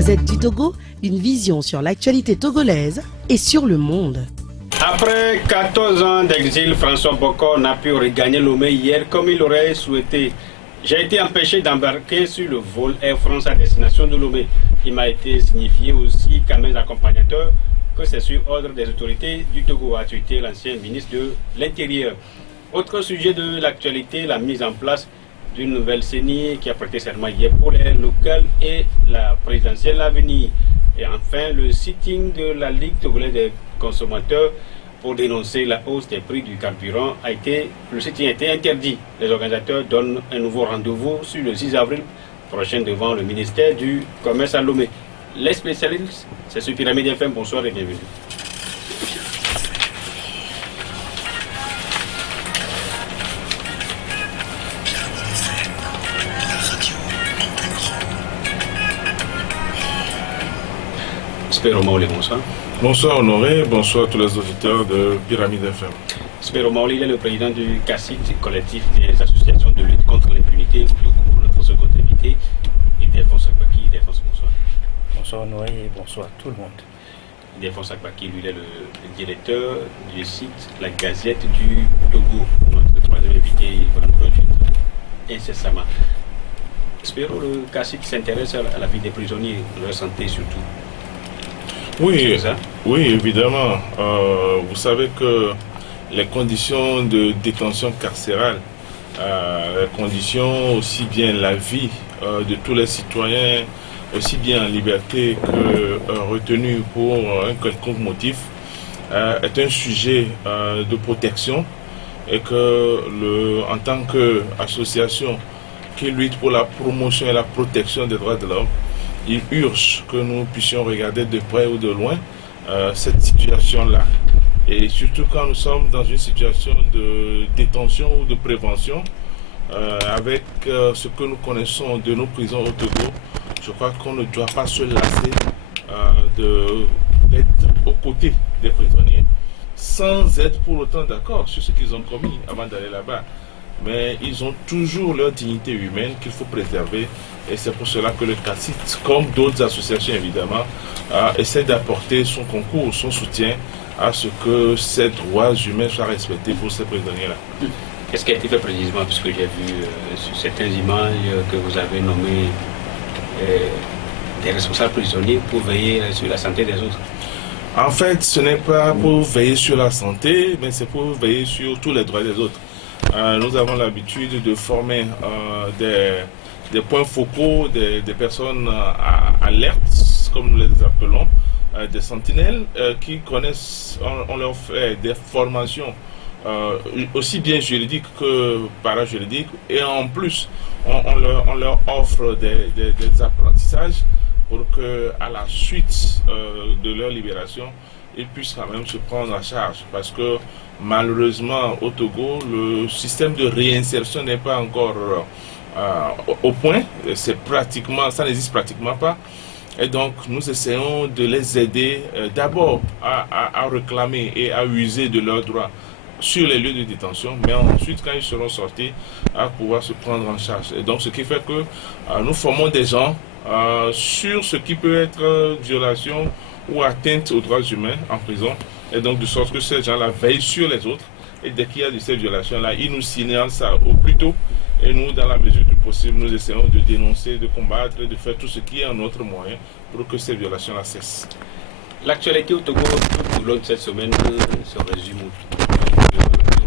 Gazette du Togo, une vision sur l'actualité togolaise et sur le monde. Après 14 ans d'exil, François Bokor n'a pu regagner Lomé hier comme il l'aurait souhaité. J'ai été empêché d'embarquer sur le vol Air France à destination de Lomé. Il m'a été signifié aussi qu'à mes accompagnateurs que c'est sur ordre des autorités du Togo, a tweeté l'ancien ministre de l'Intérieur. Autre sujet de l'actualité, la mise en place d'une nouvelle CENI qui a prêté serment hier pour les locales et la présidentielle à venir. Et enfin, le sitting de la Ligue togolaise des consommateurs pour dénoncer la hausse des prix du carburant le sitting a été interdit. Les organisateurs donnent un nouveau rendez-vous sur le 6 avril prochain devant le ministère du Commerce à Lomé. Les spécialistes, c'est sur Pyramide FM. Bonsoir et bienvenue. Spero Maoli, bonsoir. Bonsoir Honoré, bonsoir à tous les auditeurs de Pyramide FM. Spero Maoli, il est le président du CACIT, collectif des associations de lutte contre l'impunité, notre second invité, et Delphonse Akbaki. Delphonse, bonsoir. Bonsoir Honoré et bonsoir à tout le monde. Delphonse Akbaki, lui, il est le directeur du site La Gazette du Togo. Notre troisième invité, il va nous rejoindre incessamment. Spero, le CACIT s'intéresse à la vie des prisonniers, leur santé surtout. Oui, oui, évidemment. Vous savez que les conditions de détention carcérale, les conditions aussi bien la vie de tous les citoyens, aussi bien en liberté que retenus pour un quelconque motif, est un sujet de protection et que en tant qu'association qui lutte pour la promotion et la protection des droits de l'homme, il urge que nous puissions regarder de près ou de loin cette situation-là. Et surtout quand nous sommes dans une situation de détention ou de prévention, avec ce que nous connaissons de nos prisons au Togo, je crois qu'on ne doit pas se lasser d'être aux côtés des prisonniers, sans être pour autant d'accord sur ce qu'ils ont commis avant d'aller là-bas. Mais ils ont toujours leur dignité humaine qu'il faut préserver. Et c'est pour cela que le CACIT, comme d'autres associations évidemment, essaie d'apporter son concours, son soutien à ce que ces droits humains soient respectés pour ces prisonniers-là. Qu'est-ce qui a été fait précisément, puisque j'ai vu sur certaines images que vous avez nommé des responsables prisonniers pour veiller sur la santé des autres? En fait, ce n'est pas pour veiller sur la santé, mais c'est pour veiller sur tous les droits des autres. Nous avons l'habitude de former des points focaux, des personnes alertes, comme nous les appelons, des sentinelles qui connaissent, on leur fait des formations aussi bien juridiques que parajuridiques, et en plus on leur offre des apprentissages pour qu'à la suite de leur libération, ils puissent quand même se prendre en charge, parce que malheureusement au Togo, le système de réinsertion n'est pas encore au point, ça n'existe pratiquement pas, et donc nous essayons de les aider d'abord à réclamer et à user de leurs droits sur les lieux de détention, mais ensuite quand ils seront sortis, à pouvoir se prendre en charge. Et donc ce qui fait que nous formons des gens sur ce qui peut être violation ou atteinte aux droits humains en prison, et donc de sorte que ces gens-là veillent sur les autres, et dès qu'il y a de ces violations-là, ils nous signalent ça au plus tôt, et nous, dans la mesure du possible, nous essayons de dénoncer, de combattre, de faire tout ce qui est en notre moyen pour que ces violations-là cessent. L'actualité au Togo tout au long de cette semaine se résume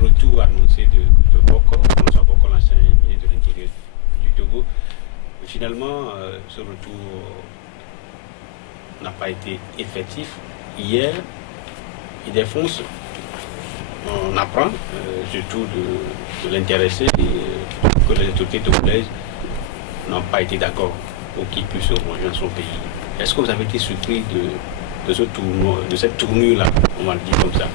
au retour annoncé de Bokor, François Bokor, l'ancien ministre de l'Intérieur du Togo. Finalement, ce retour n'a pas été effectif. Hier, il défonce, on apprend, surtout de l'intéressé, que les autorités togolaises n'ont pas été d'accord pour qu'il puisse rejoindre son pays. Est-ce que vous avez été surpris de cette tournure-là, on va le dire comme ça?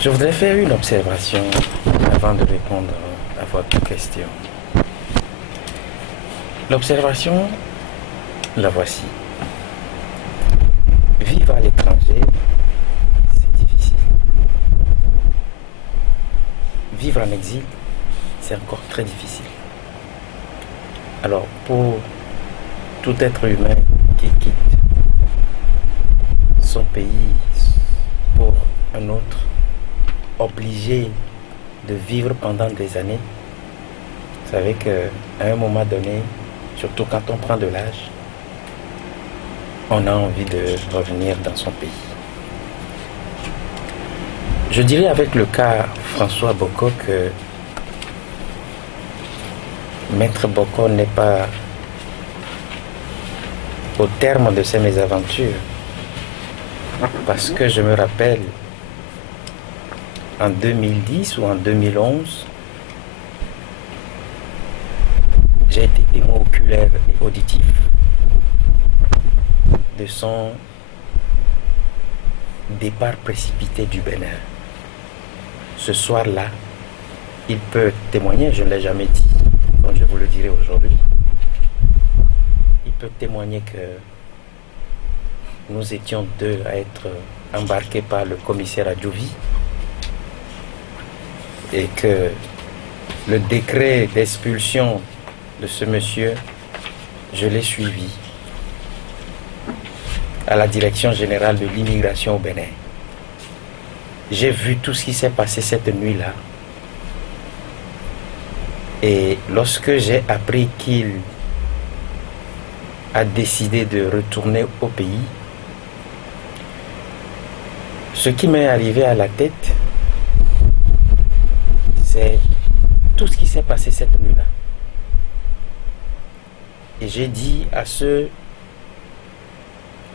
Je voudrais faire une observation avant de répondre à votre question. L'observation, la voici. Vivre à l'étranger, c'est difficile. Vivre en exil, c'est encore très difficile. Alors, pour tout être humain qui quitte son pays pour un autre, obligé de vivre pendant des années, vous savez qu'à un moment donné, surtout quand on prend de l'âge, on a envie de revenir dans son pays. Je dirais avec le cas François Boko que Maître Boko n'est pas au terme de ses mésaventures, parce que je me rappelle en 2010 ou en 2011, j'ai été témoin oculaire et auditif de son départ précipité du Bénin. Ce soir-là, il peut témoigner, je ne l'ai jamais dit, donc je vous le dirai aujourd'hui. Il peut témoigner que nous étions deux à être embarqués par le commissaire Adjouvi et que le décret d'expulsion de ce monsieur, je l'ai suivi à la direction générale de l'immigration au Bénin. J'ai vu tout ce qui s'est passé cette nuit-là. Et lorsque j'ai appris qu'il a décidé de retourner au pays, ce qui m'est arrivé à la tête, c'est tout ce qui s'est passé cette nuit-là. Et j'ai dit à ceux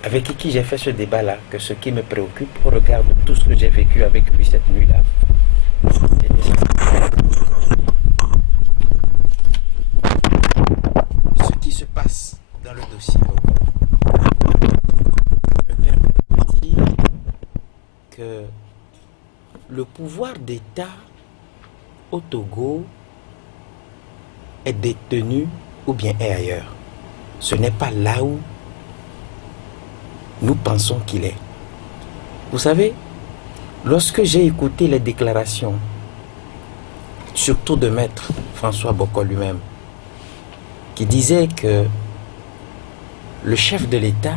avec qui j'ai fait ce débat-là que ce qui me préoccupe au regard de tout ce que j'ai vécu avec lui cette nuit-là, ce qui se passe dans le dossier me permet de dire que le pouvoir d'État au Togo est détenu ou bien est ailleurs. Ce n'est pas là où nous pensons qu'il est. Vous savez, lorsque j'ai écouté les déclarations, surtout de Maître François Boko lui-même, qui disait que le chef de l'État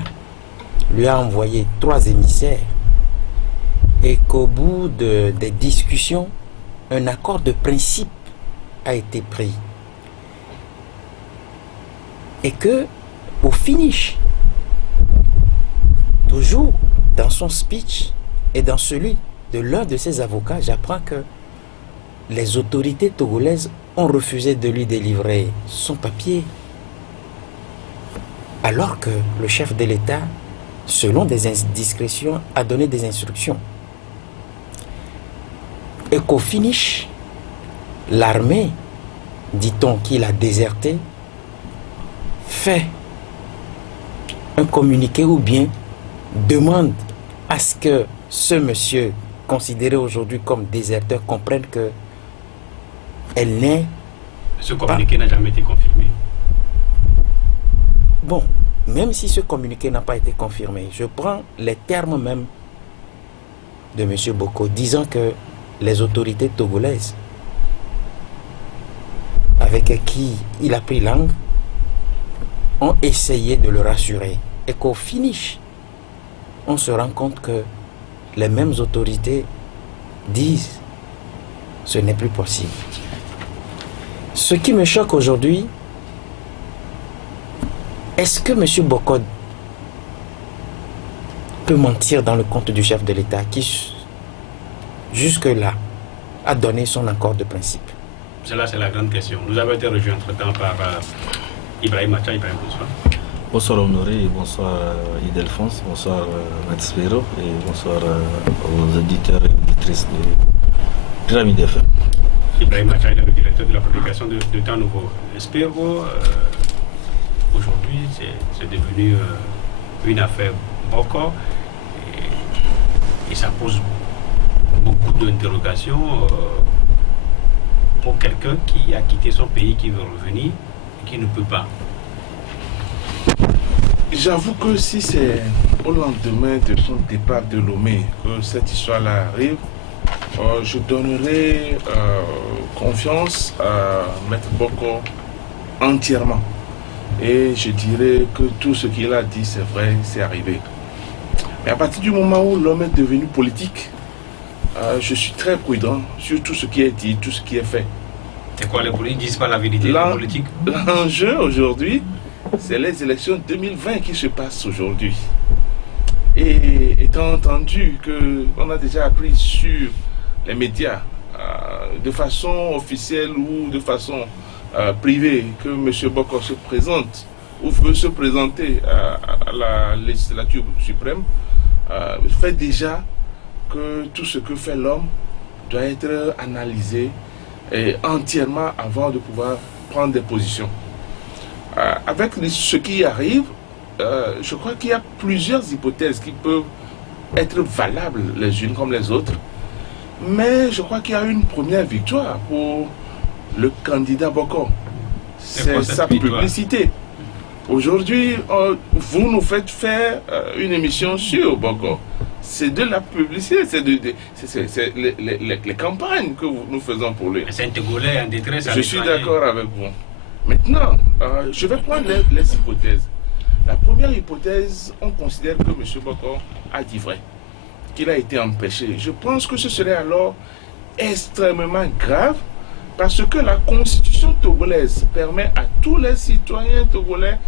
lui a envoyé 3 émissaires et qu'au bout des discussions, un accord de principe a été pris. Et que, au finish, toujours dans son speech et dans celui de l'un de ses avocats, j'apprends que les autorités togolaises ont refusé de lui délivrer son papier, alors que le chef de l'État, selon des indiscrétions, a donné des instructions. Et qu'au finish, l'armée, dit-on qu'il a déserté, fait un communiqué ou bien demande à ce que ce monsieur, considéré aujourd'hui comme déserteur, comprenne que elle n'est Ce communiqué n'a jamais été confirmé. Bon, même si ce communiqué n'a pas été confirmé, je prends les termes même de M. Boko, disant que les autorités togolaises avec qui il a pris langue ont essayé de le rassurer et qu'au finish, on se rend compte que les mêmes autorités disent ce n'est plus possible. Ce qui me choque aujourd'hui, est-ce que M. Boko peut mentir dans le compte du chef de l'État qui, jusque-là, a donné son accord de principe? Cela, c'est la grande question. Nous avons été rejoints entre-temps par Ibrahim Acha. Ibrahim, bonsoir. Bonsoir Honoré, et bonsoir Idelphonse, bonsoir Maître Spiro et bonsoir aux éditeurs et auditrices de Pyramide FM. Ibrahim Acha est le directeur de la publication de Temps Nouveau. Spiro, aujourd'hui, c'est devenu une affaire Boko et ça pose beaucoup d'interrogations pour quelqu'un qui a quitté son pays, qui veut revenir et qui ne peut pas. J'avoue que si c'est au lendemain de son départ de Lomé que cette histoire-là arrive, je donnerai confiance à Maître Boko entièrement. Et je dirais que tout ce qu'il a dit, c'est vrai, c'est arrivé. Mais à partir du moment où l'homme est devenu politique, je suis très prudent sur tout ce qui est dit, tout ce qui est fait. C'est quoi les politiques? Ils disent pas la vérité, les politiques? L'enjeu aujourd'hui, c'est les élections 2020 qui se passent aujourd'hui. Et étant entendu qu'on a déjà appris sur les médias, de façon officielle ou de façon privée, que M. Bokor se présente ou veut se présenter à la législature suprême, fait déjà que tout ce que fait l'homme doit être analysé entièrement avant de pouvoir prendre des positions. Avec ce qui arrive, je crois qu'il y a plusieurs hypothèses qui peuvent être valables les unes comme les autres. Mais je crois qu'il y a une première victoire pour le candidat Bokor. C'est sa publicité. Aujourd'hui, vous nous faites faire une émission sur Bokor. C'est de la publicité, c'est les campagnes que nous faisons pour lui. C'est un Togolais en détresse. Je suis d'accord avec vous. Maintenant, je vais prendre les hypothèses. La première hypothèse, on considère que M. Bokor a dit vrai, qu'il a été empêché. Je pense que ce serait alors extrêmement grave parce que la constitution togolaise permet à tous les citoyens togolais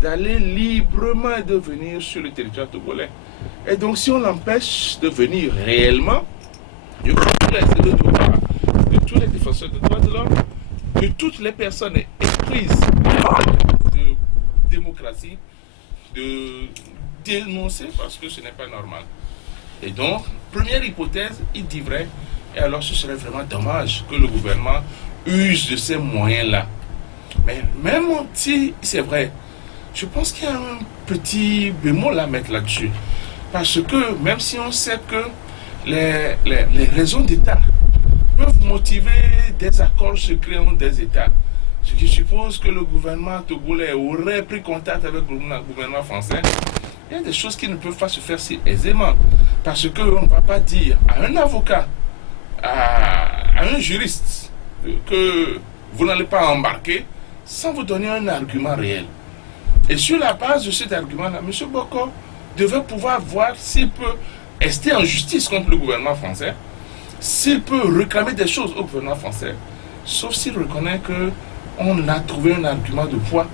d'aller librement et de venir sur le territoire togolais. Et donc si on l'empêche de venir réellement, je crois que c'est le devoir de tous les défenseurs des droits de l'homme, de toutes les personnes éprises de démocratie, de dénoncer parce que ce n'est pas normal. Et donc, première hypothèse, il dit vrai, et alors ce serait vraiment dommage que le gouvernement use de ces moyens-là. Mais même si c'est vrai, je pense qu'il y a un petit bémol à mettre là-dessus. Parce que même si on sait que les raisons d'État peuvent motiver des accords secrets entre des États, ce qui suppose que le gouvernement togolais aurait pris contact avec le gouvernement français, il y a des choses qui ne peuvent pas se faire si aisément. Parce qu'on ne va pas dire à un avocat, à un juriste, que vous n'allez pas embarquer sans vous donner un argument réel. Et sur la base de cet argument-là, M. Bokor devait pouvoir voir s'il peut rester en justice contre le gouvernement français, s'il peut réclamer des choses au gouvernement français, sauf s'il reconnaît qu'on a trouvé un argument de poids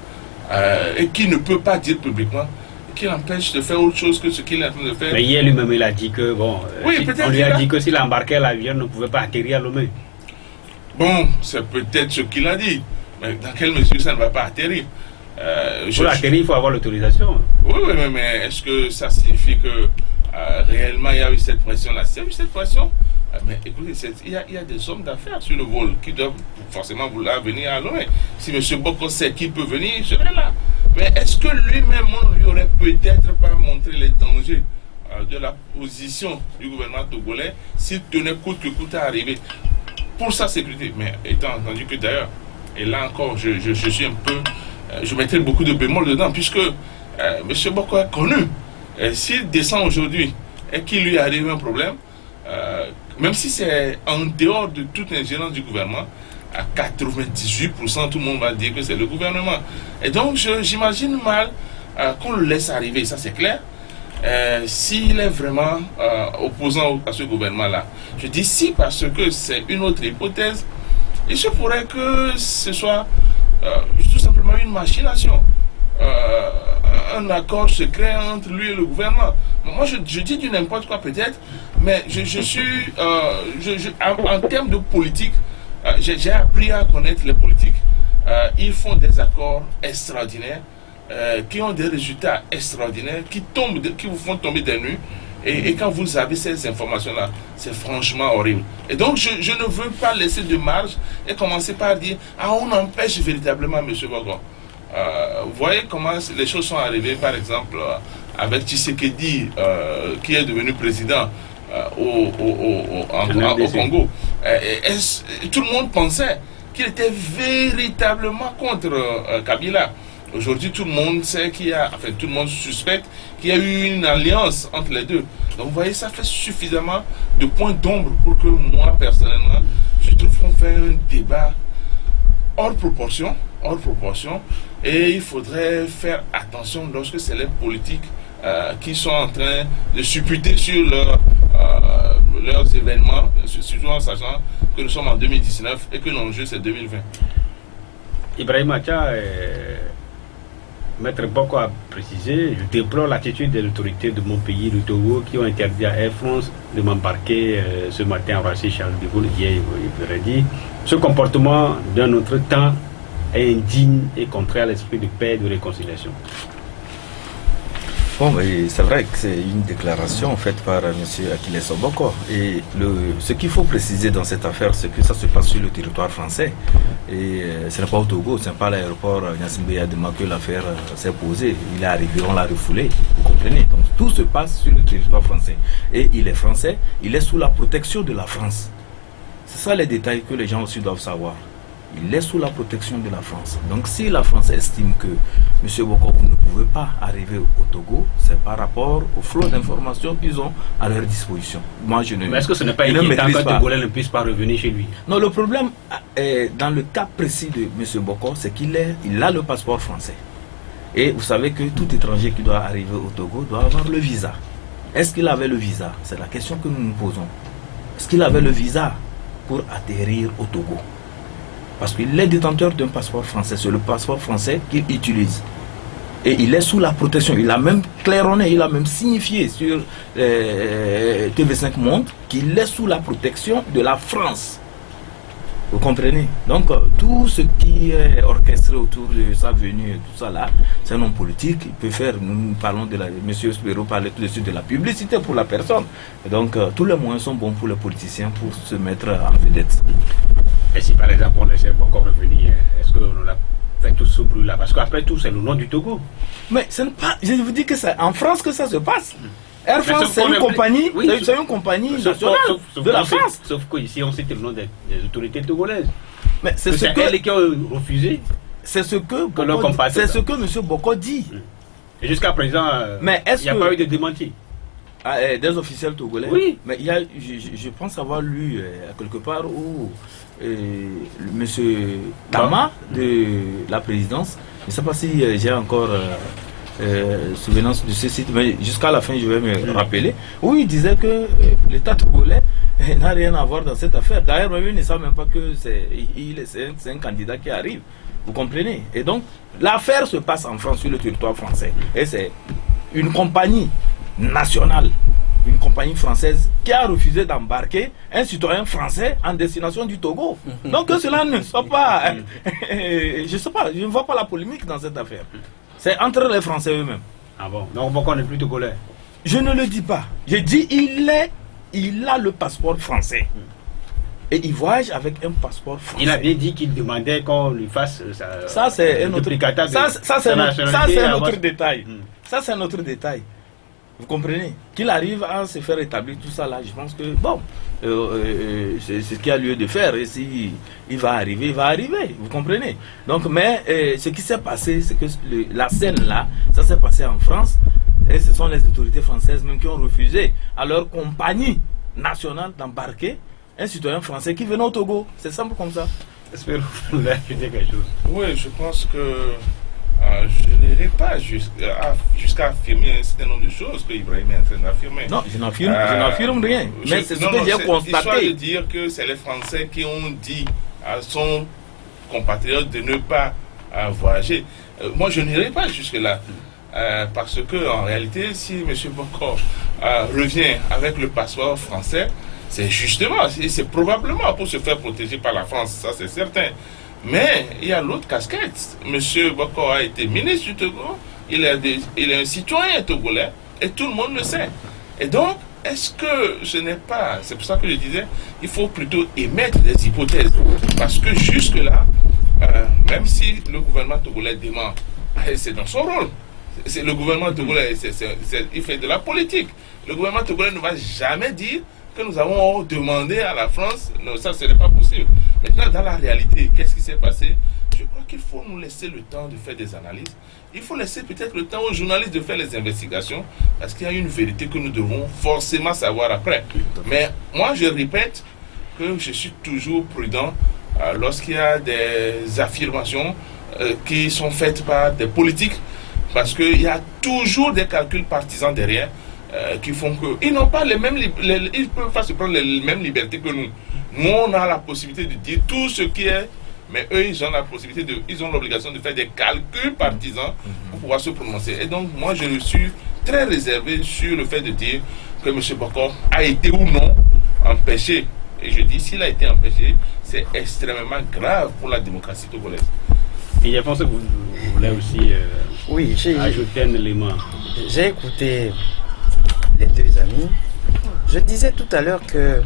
et qu'il ne peut pas dire publiquement, qui l'empêche de faire autre chose que ce qu'il est en train de faire. Mais hier lui-même il a dit que bon, oui, on lui a dit que s'il embarquait l'avion ne pouvait pas atterrir à Lomé. Bon, c'est peut-être ce qu'il a dit, mais dans quelle mesure ça ne va pas atterrir? Pour atterrir, il faut avoir l'autorisation. Oui, mais est-ce que ça signifie que réellement il y a eu cette pression-là? S'il y a eu cette pression, mais écoutez, il y a des hommes d'affaires sur le vol qui doivent forcément vouloir venir à Lomé. Si M. Bokor sait qu'il peut venir, il serait là. Mais est-ce que lui-même, on lui aurait peut-être pas montré les dangers de la position du gouvernement togolais s'il tenait coûte que coûte à arriver pour sa sécurité? Mais étant entendu que d'ailleurs, et là encore, je suis un peu... je mettrai beaucoup de bémol dedans, puisque M. Bokor est connu. S'il descend aujourd'hui et qu'il lui arrive un problème, même si c'est en dehors de toute ingérence du gouvernement, à 98%, tout le monde va dire que c'est le gouvernement. Et donc, j'imagine mal qu'on le laisse arriver, ça c'est clair, s'il est vraiment opposant à ce gouvernement-là. Je dis si parce que c'est une autre hypothèse. Il se pourrait que ce soit tout simplement une machination, un accord secret entre lui et le gouvernement. Moi, je dis du n'importe quoi peut-être, mais je suis, en termes de politique, j'ai appris à connaître les politiques. Ils font des accords extraordinaires, qui ont des résultats extraordinaires, qui vous font tomber des nues. Et quand vous avez ces informations-là, c'est franchement horrible. Et donc, je ne veux pas laisser de marge et commencer par dire « Ah, on empêche véritablement M. Bokor ». Vous voyez comment les choses sont arrivées, par exemple, avec Tshisekedi, qui est devenu président au Congo. Tout le monde pensait qu'il était véritablement contre Kabila. Aujourd'hui, tout le monde sait qu'il y a, enfin, tout le monde suspecte qu'il y a eu une alliance entre les deux. Donc, vous voyez, ça fait suffisamment de points d'ombre pour que moi, personnellement, je trouve qu'on fait un débat hors proportion. hors proportion. Et il faudrait faire attention lorsque c'est les politiques qui sont en train de supputer sur leurs événements, surtout en sachant que nous sommes en 2019 et que l'enjeu c'est 2020. Ibrahim Acha, Maître Boko a précisé, je déplore l'attitude des autorités de mon pays, le Togo, qui ont interdit à Air France de m'embarquer ce matin à Roissy Charles de Gaulle. Hier, il aurait dit, ce comportement d'un autre temps est indigne et contraire à l'esprit de paix et de réconciliation. Bon, c'est vrai que c'est une déclaration faite par M. Achilles Soboko. Et ce qu'il faut préciser dans cette affaire, c'est que ça se passe sur le territoire français. Et ce n'est pas au Togo, ce n'est pas à l'aéroport Gnassingbé Yadema que l'affaire s'est posée. Il est arrivé, on l'a refoulé, vous comprenez. Donc tout se passe sur le territoire français. Et il est français, il est sous la protection de la France. C'est ça les détails que les gens aussi doivent savoir. Il est sous la protection de la France. Donc si la France estime que M. Boko, vous ne pouvez pas arriver au Togo, c'est par rapport au flot d'informations qu'ils ont à leur disposition. Moi, je ne. Mais est-ce que ce n'est pas inquiétant que Togolais ne puisse pas revenir chez lui? Non, le problème, dans le cas précis de M. Boko, c'est qu'il a le passeport français. Et vous savez que tout étranger qui doit arriver au Togo doit avoir le visa. Est-ce qu'il avait le visa? C'est la question que nous nous posons. Est-ce qu'il avait le visa pour atterrir au Togo? Parce qu'il est détenteur d'un passeport français, c'est le passeport français qu'il utilise. Et il est sous la protection, il a même claironné, il a même signifié sur TV5 Monde qu'il est sous la protection de la France. Vous comprenez? Donc tout ce qui est orchestré autour de sa venue, tout ça là, c'est un homme politique. Il peut faire, nous parlons de M. Spero parlait tout de suite de la publicité pour la personne. Et donc tous les moyens sont bons pour les politiciens pour se mettre en vedette. Et si par exemple on essaie encore de revenir, est-ce qu'on a fait tout ce bruit là? Parce qu'après tout c'est le nom du Togo. Mais ce n'est pas, je vous dis que c'est en France que ça se passe. Air France, c'est une compagnie, c'est une compagnie nationale de la France. Sauf qu'ici on cite le nom des autorités togolaises. Mais c'est ce que elles qui ont refusé. C'est ce que M. Boko dit. Et jusqu'à présent, il n'y a pas eu de démenti. Des officiels togolais. Oui. Mais il y a, je pense avoir lu quelque part où M. Tama de la présidence, je ne sais pas si j'ai encore souvenance de ce site, mais jusqu'à la fin je vais me rappeler, où il disait que l'État togolais n'a rien à voir dans cette affaire. D'ailleurs, il ne savent même pas que c'est un candidat qui arrive. Vous comprenez? Et donc, l'affaire se passe en France, sur le territoire français. Et c'est une compagnie nationale, une compagnie française qui a refusé d'embarquer un citoyen français en destination du Togo. Donc que cela ne soit pas... je sais pas, je ne vois pas la polémique dans cette affaire. C'est entre les Français eux-mêmes. Ah bon? Donc pourquoi on n'est plus togolais? Je ne le dis pas. Je dis il a le passeport français. Et il voyage avec un passeport français. Il a bien dit qu'il demandait qu'on lui fasse ça c'est un autre détail. Ça c'est un autre détail. Ça c'est un autre détail. Vous comprenez? Qu'il arrive à se faire établir tout ça là, je pense que bon, c'est ce qu'il y a lieu de faire. Et si il va arriver, vous comprenez? Donc, mais ce qui s'est passé, c'est que la scène là, ça s'est passé en France. Et ce sont les autorités françaises même qui ont refusé à leur compagnie nationale d'embarquer un citoyen français qui venait au Togo. C'est simple comme ça. J'espère que vous voulez ajouter quelque chose. Oui, je pense que je n'irai pas jusqu'à affirmer un certain nombre de choses que Ibrahim est en train d'affirmer. Non, je n'affirme rien. Mais c'est ce que j'ai constaté. Histoire de dire que c'est les Français qui ont dit à son compatriote de ne pas voyager. Moi, je n'irai pas jusque-là. Parce que en réalité, si M. Boko revient avec le passeport français, c'est justement, c'est probablement pour se faire protéger par la France, ça c'est certain. Mais il y a l'autre casquette. M. Boko a été ministre du Togo, il est un citoyen togolais et tout le monde le sait. Et donc, est-ce que ce n'est pas, c'est pour ça que je disais, il faut plutôt émettre des hypothèses. Parce que jusque-là, même si le gouvernement togolais demande, c'est dans son rôle. C'est le gouvernement togolais, il fait de la politique. Le gouvernement togolais ne va jamais dire que nous avons demandé à la France, non, ça ce n'est pas possible. Maintenant, dans la réalité, qu'est-ce qui s'est passé? Je crois qu'il faut nous laisser le temps de faire des analyses. Il faut laisser peut-être le temps aux journalistes de faire les investigations, parce qu'il y a une vérité que nous devons forcément savoir après. Mais moi, je répète que je suis toujours prudent lorsqu'il y a des affirmations qui sont faites par des politiques, parce qu'il y a toujours des calculs partisans derrière qui font qu'ils n'ont pas les mêmes, ils ne peuvent pas se prendre les mêmes libertés que nous. Nous, on a la possibilité de dire tout ce qui est, mais eux, ils ont la possibilité ils ont l'obligation de faire des calculs partisans pour pouvoir se prononcer. Et donc, moi, je suis très réservé sur le fait de dire que M. Bokor a été ou non empêché. Et je dis, s'il a été empêché, c'est extrêmement grave pour la démocratie togolaise. Et je pense que vous voulez aussi Oui, ajouter un élément. j'ai écouté les deux amis. Je disais tout à l'heure que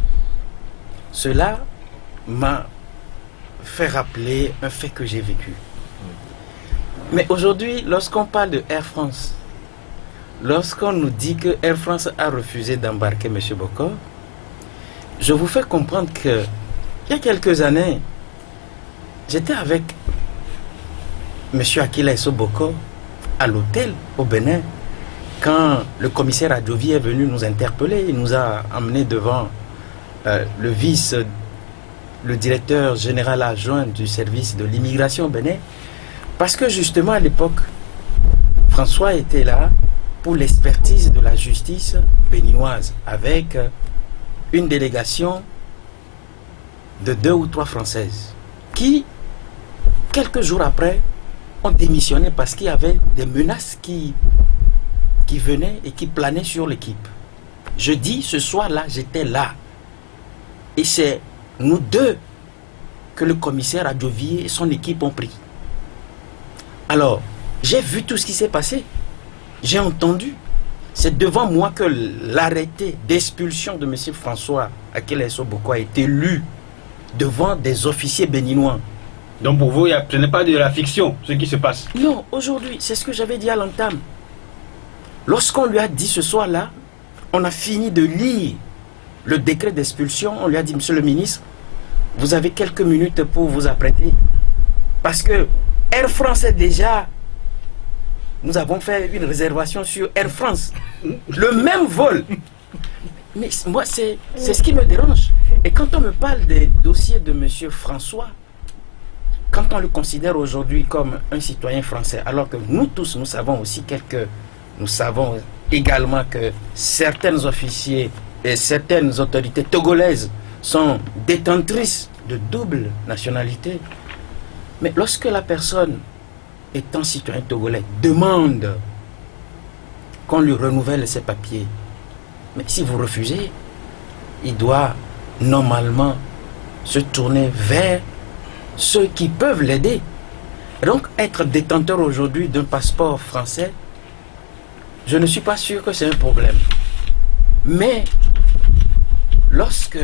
cela m'a fait rappeler un fait que j'ai vécu. Mais aujourd'hui, lorsqu'on parle de Air France, lorsqu'on nous dit que Air France a refusé d'embarquer M. Bokor, je vous fais comprendre que il y a quelques années, j'étais avec M. Akila Bokor à l'hôtel au Bénin quand le commissaire Adjovi est venu nous interpeller. Il nous a emmenés devant le directeur général adjoint du service de l'immigration au Bénin, parce que justement à l'époque, François était là pour l'expertise de la justice béninoise avec une délégation de 2 ou 3 Françaises qui, quelques jours après, ont démissionné parce qu'il y avait des menaces qui venaient et qui planaient sur l'équipe. Je dis, ce soir-là, j'étais là. Et c'est nous deux que le commissaire Adjovi et son équipe ont pris. Alors, j'ai vu tout ce qui s'est passé. J'ai entendu. C'est devant moi que l'arrêté d'expulsion de M. François Akila Bokor a été lu devant des officiers béninois. Donc pour vous, ce n'est pas de la fiction ce qui se passe. Non, aujourd'hui, c'est ce que j'avais dit à l'entame. Lorsqu'on lui a dit ce soir-là, on a fini de lire le décret d'expulsion, on lui a dit, monsieur le ministre, vous avez quelques minutes pour vous apprêter. Parce que Air France est déjà... Nous avons fait une réservation sur Air France. Le même vol. Mais moi, c'est ce qui me dérange. Et quand on me parle des dossiers de monsieur François, quand on le considère aujourd'hui comme un citoyen français, alors que nous tous, nous savons aussi nous savons également que certains officiers et certaines autorités togolaises sont détentrices de double nationalité. Mais lorsque la personne, étant citoyen togolais, demande qu'on lui renouvelle ses papiers, mais si vous refusez, il doit normalement se tourner vers ceux qui peuvent l'aider. Donc, être détenteur aujourd'hui d'un passeport français, je ne suis pas sûr que c'est un problème. Mais, lorsque,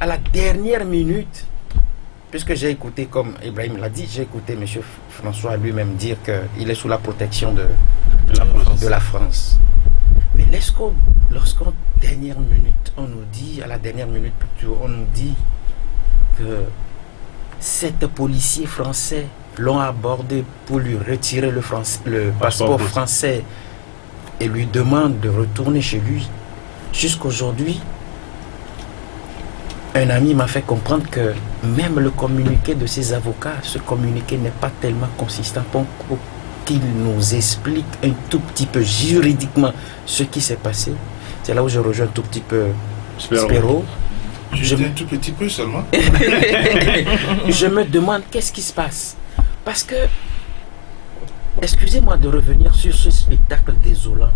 à la dernière minute, puisque j'ai écouté, comme Ibrahim l'a dit, j'ai écouté M. François lui-même dire qu'il est sous la protection de la France. Mais lorsqu'en dernière minute, on nous dit, à la dernière minute plutôt, on nous dit que 7 policiers français l'ont abordé pour lui retirer le passeport français et lui demandent de retourner chez lui. Jusqu'aujourd'hui, un ami m'a fait comprendre que même le communiqué de ses avocats, ce communiqué n'est pas tellement consistant pour qu'il nous explique un tout petit peu juridiquement ce qui s'est passé. C'est là où je rejoins un tout petit peu Spero. Juste un tout petit peu seulement. Je me demande qu'est-ce qui se passe. Parce que, excusez-moi de revenir sur ce spectacle désolant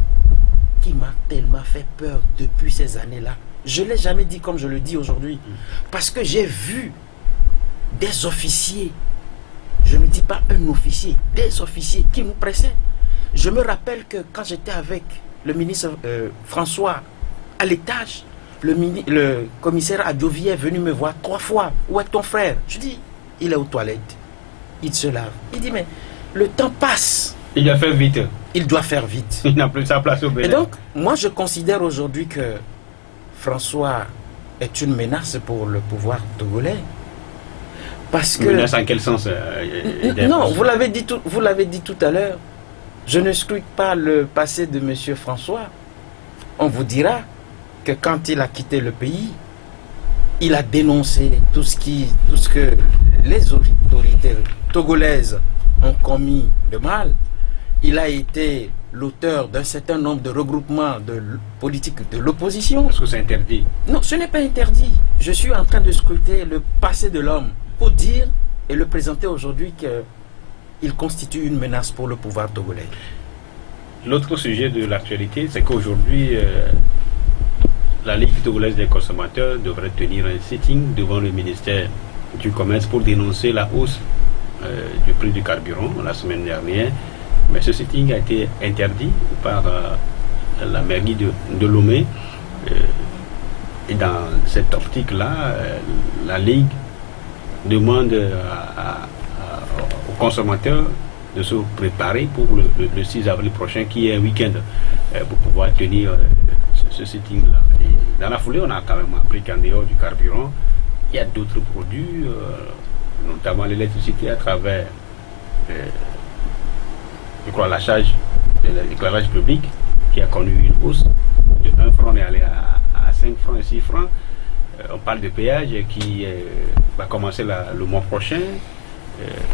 qui m'a tellement fait peur depuis ces années-là. Je ne l'ai jamais dit comme je le dis aujourd'hui. Parce que j'ai vu des officiers, je ne dis pas un officier, des officiers qui nous pressaient. Je me rappelle que quand j'étais avec le ministre François à l'étage, le commissaire Adjovi est venu me voir 3 fois. Où est ton frère? Je dis, il est aux toilettes. Il se lave. Il dit, mais le temps passe. Il doit faire vite. Il doit faire vite. Il n'a plus sa place au Bénin. Et donc, moi je considère aujourd'hui que François est une menace pour le pouvoir togolais. Parce que... Menace en quel sens Non, vous l'avez dit tout à l'heure. Je ne scrute pas le passé de M. François. On vous dira que quand il a quitté le pays, il a dénoncé tout ce que les autorités togolaises ont commis le mal. Il a été l'auteur d'un certain nombre de regroupements de politiques de l'opposition. Est-ce que c'est interdit? Non, ce n'est pas interdit. Je suis en train de scruter le passé de l'homme pour dire et le présenter aujourd'hui qu'il constitue une menace pour le pouvoir togolais. L'autre sujet de l'actualité, c'est qu'aujourd'hui, la Ligue togolaise des consommateurs devrait tenir un sitting devant le ministère du Commerce pour dénoncer la hausse du prix du carburant la semaine dernière. Mais ce sitting a été interdit par la mairie de Lomé. Et dans cette optique-là, la Ligue demande aux consommateurs de se préparer pour le 6 avril prochain, qui est un week-end, pour pouvoir tenir ce sitting-là. Et dans la foulée, on a quand même appris qu'en dehors du carburant, il y a d'autres produits, notamment l'électricité à travers, je crois, la charge de l'éclairage public, qui a connu une hausse de 1 franc, on est allé à 5 francs et 6 francs. On parle de péage qui va commencer le mois prochain.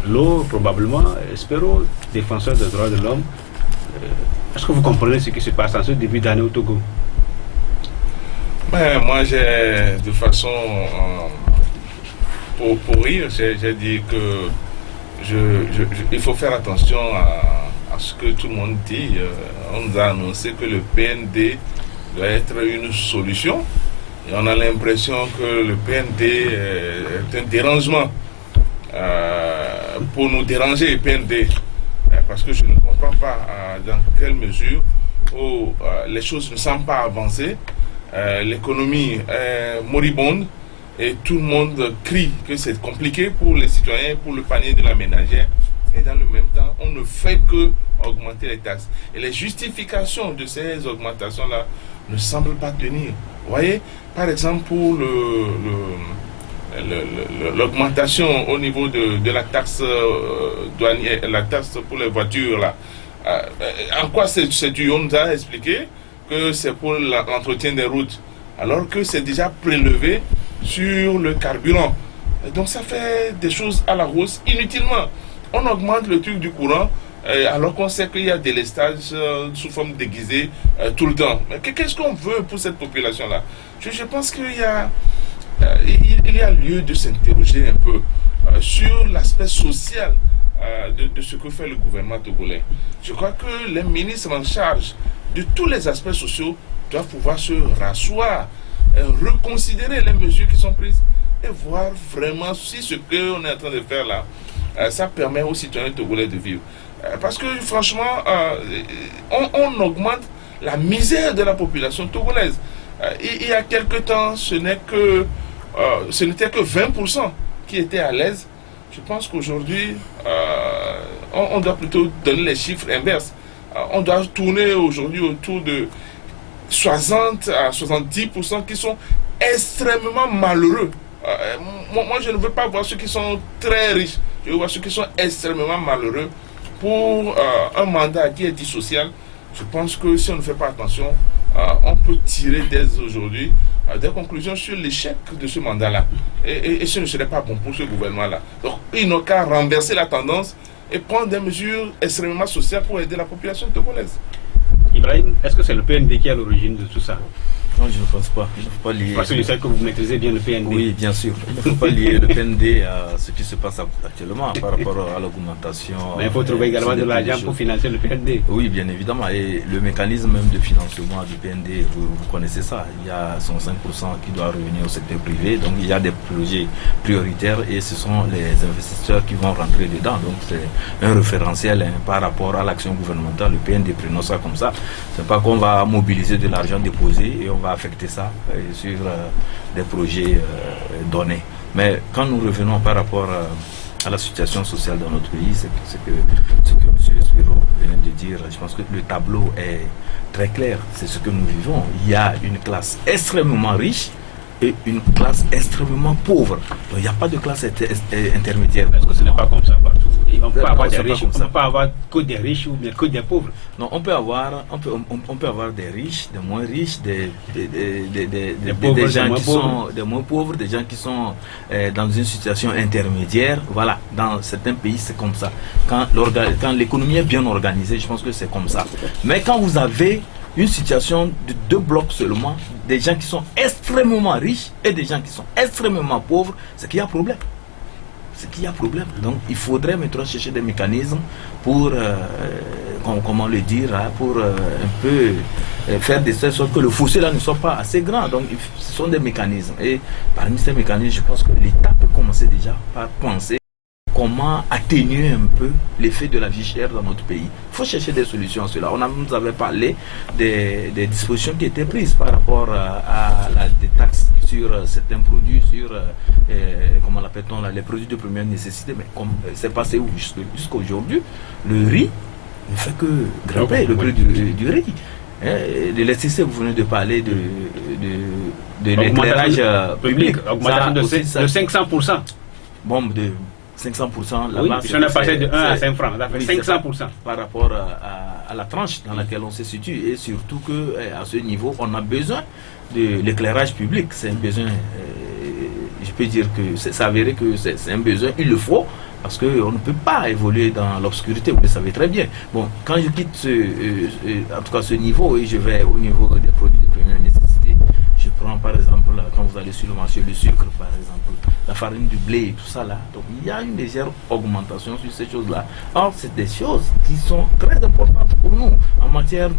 L'eau, probablement, espérons, défenseurs des droits de l'homme. Est-ce que vous comprenez ce qui se passe en ce début d'année au Togo? Ben, moi, j'ai, de façon pour rire, j'ai dit que il faut faire attention à ce que tout le monde dit. On nous a annoncé que le PND doit être une solution. Et on a l'impression que le PND est un dérangement pour nous déranger, le PND. Parce que je ne comprends pas dans quelle mesure où les choses ne semblent pas avancer. L'économie est moribonde et tout le monde crie que c'est compliqué pour les citoyens, pour le panier de la ménagère. Et dans le même temps, on ne fait que augmenter les taxes. Et les justifications de ces augmentations-là ne semblent pas tenir. Vous voyez, par exemple, pour l'augmentation au niveau de la taxe douanière, la taxe pour les voitures, là, en quoi c'est dû? On nous a expliqué que c'est pour l'entretien des routes, alors que c'est déjà prélevé sur le carburant. Et donc ça fait des choses à la hausse inutilement. On augmente le truc du courant, alors qu'on sait qu'il y a des délestage sous forme déguisée tout le temps. Mais qu'est-ce qu'on veut pour cette population-là? Je pense qu'il y a lieu de s'interroger un peu sur l'aspect social de ce que fait le gouvernement togolais. Je crois que les ministres en charge de tous les aspects sociaux doivent pouvoir se rasseoir, reconsidérer les mesures qui sont prises et voir vraiment si ce qu'on est en train de faire là, ça permet aux citoyens togolais de vivre. Parce que franchement, on augmente la misère de la population togolaise. Il y a quelque temps, ce n'était que 20% qui étaient à l'aise. Je pense qu'aujourd'hui, on doit plutôt donner les chiffres inverses. On doit tourner aujourd'hui autour de 60 à 70% qui sont extrêmement malheureux. Moi, je ne veux pas voir ceux qui sont très riches. Je veux voir ceux qui sont extrêmement malheureux pour un mandat qui est dit social. Je pense que si on ne fait pas attention, on peut tirer dès aujourd'hui des conclusions sur l'échec de ce mandat-là. Et ce ne serait pas bon pour ce gouvernement-là. Donc, ils n'ont qu'à renverser la tendance et prendre des mesures extrêmement sociales pour aider la population togolaise. Ibrahim, est-ce que c'est le PND qui est à l'origine de tout ça? Non, je ne pense pas. Il ne faut pas lier. Parce que je sais que vous maîtrisez bien le PND. Oui, bien sûr. Il ne faut pas lier le PND à ce qui se passe actuellement par rapport à l'augmentation. Mais il faut trouver également de l'argent pour financer le PND. Oui, bien évidemment. Et le mécanisme même de financement du PND, vous connaissez ça. Il y a son 5% qui doit revenir au secteur privé. Donc il y a des projets prioritaires et ce sont les investisseurs qui vont rentrer dedans. Donc c'est un référentiel par rapport à l'action gouvernementale. Le PND prenons ça comme ça. C'est pas qu'on va mobiliser de l'argent déposé et on va affecter ça sur des projets donnés. Mais quand nous revenons par rapport à la situation sociale dans notre pays, c'est ce que M. Spiro venait de dire. Je pense que le tableau est très clair. C'est ce que nous vivons. Il y a une classe extrêmement riche et une classe extrêmement pauvre. Donc il n'y a pas de classe intermédiaire. Parce que ce n'est pas comme ça partout. Et on peut Non, avoir des c'est pas riches, comme on ça. peut pas avoir que des riches ou bien que des pauvres. Non, on peut avoir des riches, des moins riches, des pauvres, des gens des moins qui sont des moins pauvres, des gens qui sont dans une situation intermédiaire. Voilà, dans certains pays c'est comme ça. Quand l'économie est bien organisée, je pense que c'est comme ça. Mais quand vous avez une situation de deux blocs seulement, des gens qui sont extrêmement riches et des gens qui sont extrêmement pauvres, c'est qu'il y a problème. C'est qu'il y a problème. Donc il faudrait maintenant chercher des mécanismes pour, comment le dire, hein, pour un peu faire de telle sorte que le fossé là ne soit pas assez grand. Donc ce sont des mécanismes. Et parmi ces mécanismes, je pense que l'État peut commencer déjà par penser comment atténuer un peu l'effet de la vie chère dans notre pays. Il faut chercher des solutions à cela. Nous avait parlé des dispositions qui étaient prises par rapport des taxes sur certains produits, sur, comment l'appelle-t-on, les produits de première nécessité. Mais comme c'est passé où jusqu'à aujourd'hui, le riz ne fait que grimper, le prix du riz. L'électricité, vous venez de parler de l'éclairage public. Augmentation de 500%. Bon, de 500%, oui, là-bas, on est passé de 1 à 5 francs, ça fait 500%. Par rapport à la tranche dans laquelle on se situe, et surtout qu'à ce niveau, on a besoin de l'éclairage public. C'est un besoin, je peux dire que c'est avéré que c'est un besoin, il le faut, parce qu'on ne peut pas évoluer dans l'obscurité, vous le savez très bien. Bon, quand je quitte en tout cas ce niveau, et je vais au niveau des produits de première nécessité, je prends par exemple, quand vous allez sur le marché, le sucre par exemple, la farine du blé et tout ça là. Donc il y a une légère augmentation sur ces choses-là. Or, c'est des choses qui sont très importantes pour nous en matière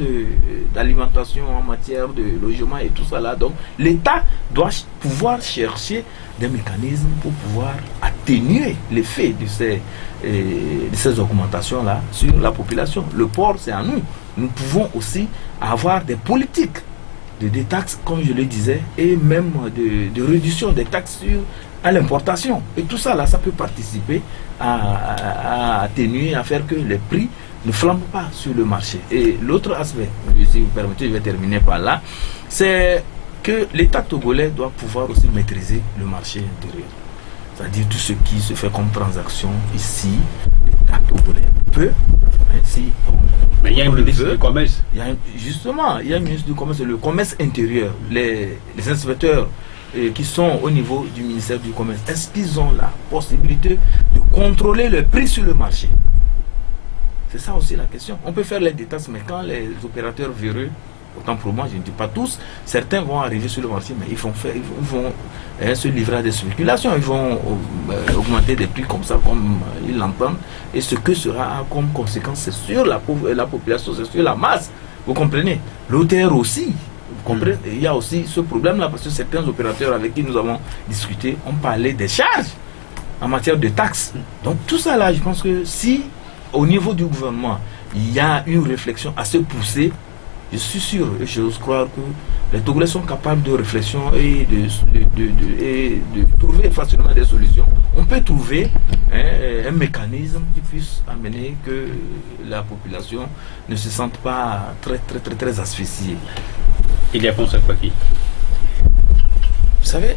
d'alimentation, en matière de logement et tout ça là. Donc l'État doit pouvoir chercher des mécanismes pour pouvoir atténuer l'effet de ces augmentations-là sur la population. Le port, c'est à nous. Nous pouvons aussi avoir des politiques de taxes, comme je le disais, et même de réduction des taxes à l'importation. Et tout ça, là, ça peut participer à atténuer, à faire que les prix ne flambent pas sur le marché. Et l'autre aspect, si vous permettez, je vais terminer par là, c'est que l'État togolais doit pouvoir aussi maîtriser le marché intérieur. C'est-à-dire tout ce qui se fait comme transaction ici, l'État togolais peut, si mais il y a un ministre du commerce. Justement, il y a un ministre du commerce, le commerce intérieur, les inspecteurs qui sont au niveau du ministère du commerce, est-ce qu'ils ont la possibilité de contrôler le prix sur le marché? C'est ça aussi la question. On peut faire les détails, mais quand les opérateurs véreux, autant pour moi, je ne dis pas tous, certains vont arriver sur le marché, mais ils vont se livrer à des spéculations, ils vont augmenter des prix comme ça, comme ils l'entendent, et ce que sera comme conséquence, c'est sur la population, c'est sur la masse, vous comprenez? L'OTR aussi, vous comprenez? Il y a aussi ce problème-là, parce que certains opérateurs avec qui nous avons discuté ont parlé des charges en matière de taxes. Donc tout ça là, je pense que si, au niveau du gouvernement, il y a une réflexion assez poussée, je suis sûr et j'ose croire que les Togolais sont capables de réflexion et de trouver facilement des solutions. On peut trouver un mécanisme qui puisse amener que la population ne se sente pas très asphyxiée. Il y a pensé quoi qui? Vous savez,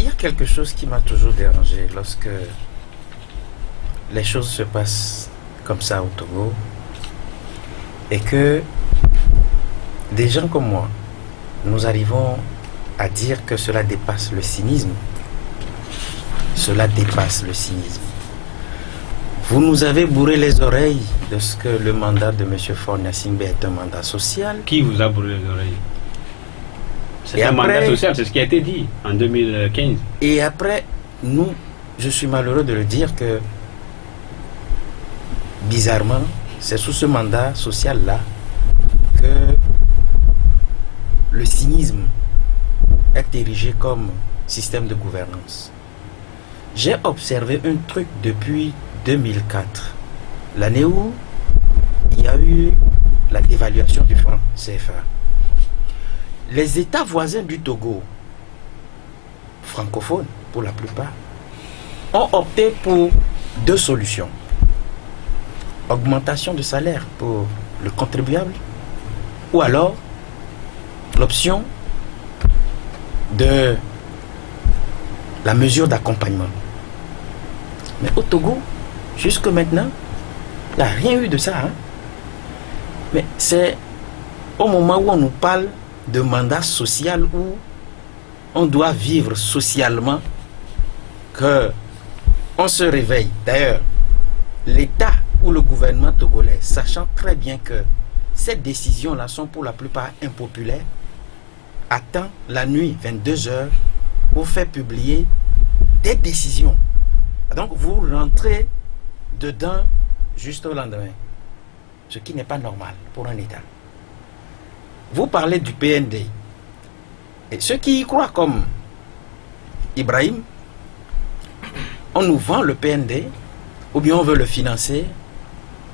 il y a quelque chose qui m'a toujours dérangé lorsque les choses se passent comme ça au Togo et que des gens comme moi, nous arrivons à dire que cela dépasse le cynisme. Cela dépasse le cynisme. Vous nous avez bourré les oreilles de ce que le mandat de M. Faure Gnassingbé est un mandat social. Qui vous a bourré les oreilles? C'est un mandat social, c'est ce qui a été dit en 2015. Et après, je suis malheureux de le dire que, bizarrement, c'est sous ce mandat social-là que le cynisme est érigé comme système de gouvernance. J'ai observé un truc depuis 2004, l'année où il y a eu la dévaluation du franc CFA. Les États voisins du Togo, francophones pour la plupart, ont opté pour deux solutions. Augmentation de salaire pour le contribuable, ou alors l'option de la mesure d'accompagnement. Mais au Togo, jusque maintenant, il n'y a rien eu de ça. Hein? Mais c'est au moment où on nous parle de mandat social, où on doit vivre socialement, que on se réveille. D'ailleurs, l'État ou le gouvernement togolais, sachant très bien que ces décisions-là sont pour la plupart impopulaires, attend la nuit, 22h, pour faire publier des décisions. Donc vous rentrez dedans juste au lendemain, ce qui n'est pas normal pour un État. Vous parlez du PND. Et ceux qui y croient comme Ibrahim, on nous vend le PND, ou bien on veut le financer